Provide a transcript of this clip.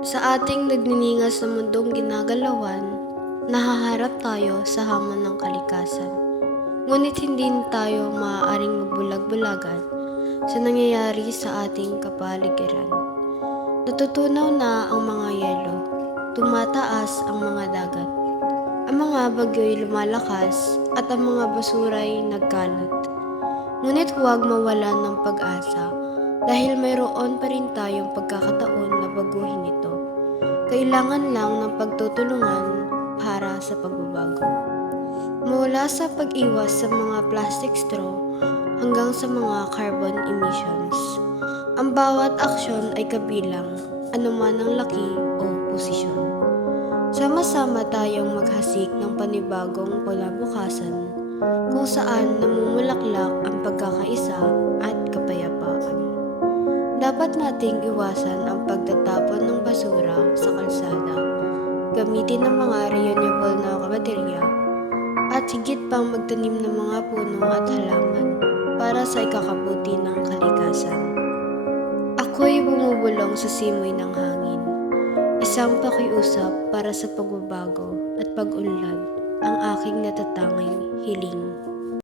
Sa ating nagniningas na mundong ginagalawan, nahaharap tayo sa hamon ng kalikasan. Ngunit hindi tayo maaaring magbulag-bulagan sa nangyayari sa ating kapaligiran. Natutunaw na ang mga yelo, tumataas ang mga dagat, ang mga bagyo'y lumalakas at ang mga basura'y nagkalat. Ngunit huwag mawalan ng pag-asa dahil mayroon pa rin tayong pagkakataon na baguhin ito. Kailangan lang ng pagtutulungan para sa pagbabago. Mula sa pag-iwas sa mga plastic straw hanggang sa mga carbon emissions, ang bawat aksyon ay kabilang, anuman ang laki o posisyon. Sama-sama tayong maghasik ng panibagong kinabukasan kung saan namumulaklak ang pagkakaisa at kapayapaan. Dapat nating iwasan ang pagtatapon ng basura sa kalsada, gamitin ang mga reusable na baterya, at higit pang magtanim ng mga puno at halaman para sa ikakabuti ng kalikasan. Ako'y bumubulong sa simoy ng hangin, isang pakiusap para sa pagbabago at pag-unlad, ang aking natatanging hiling.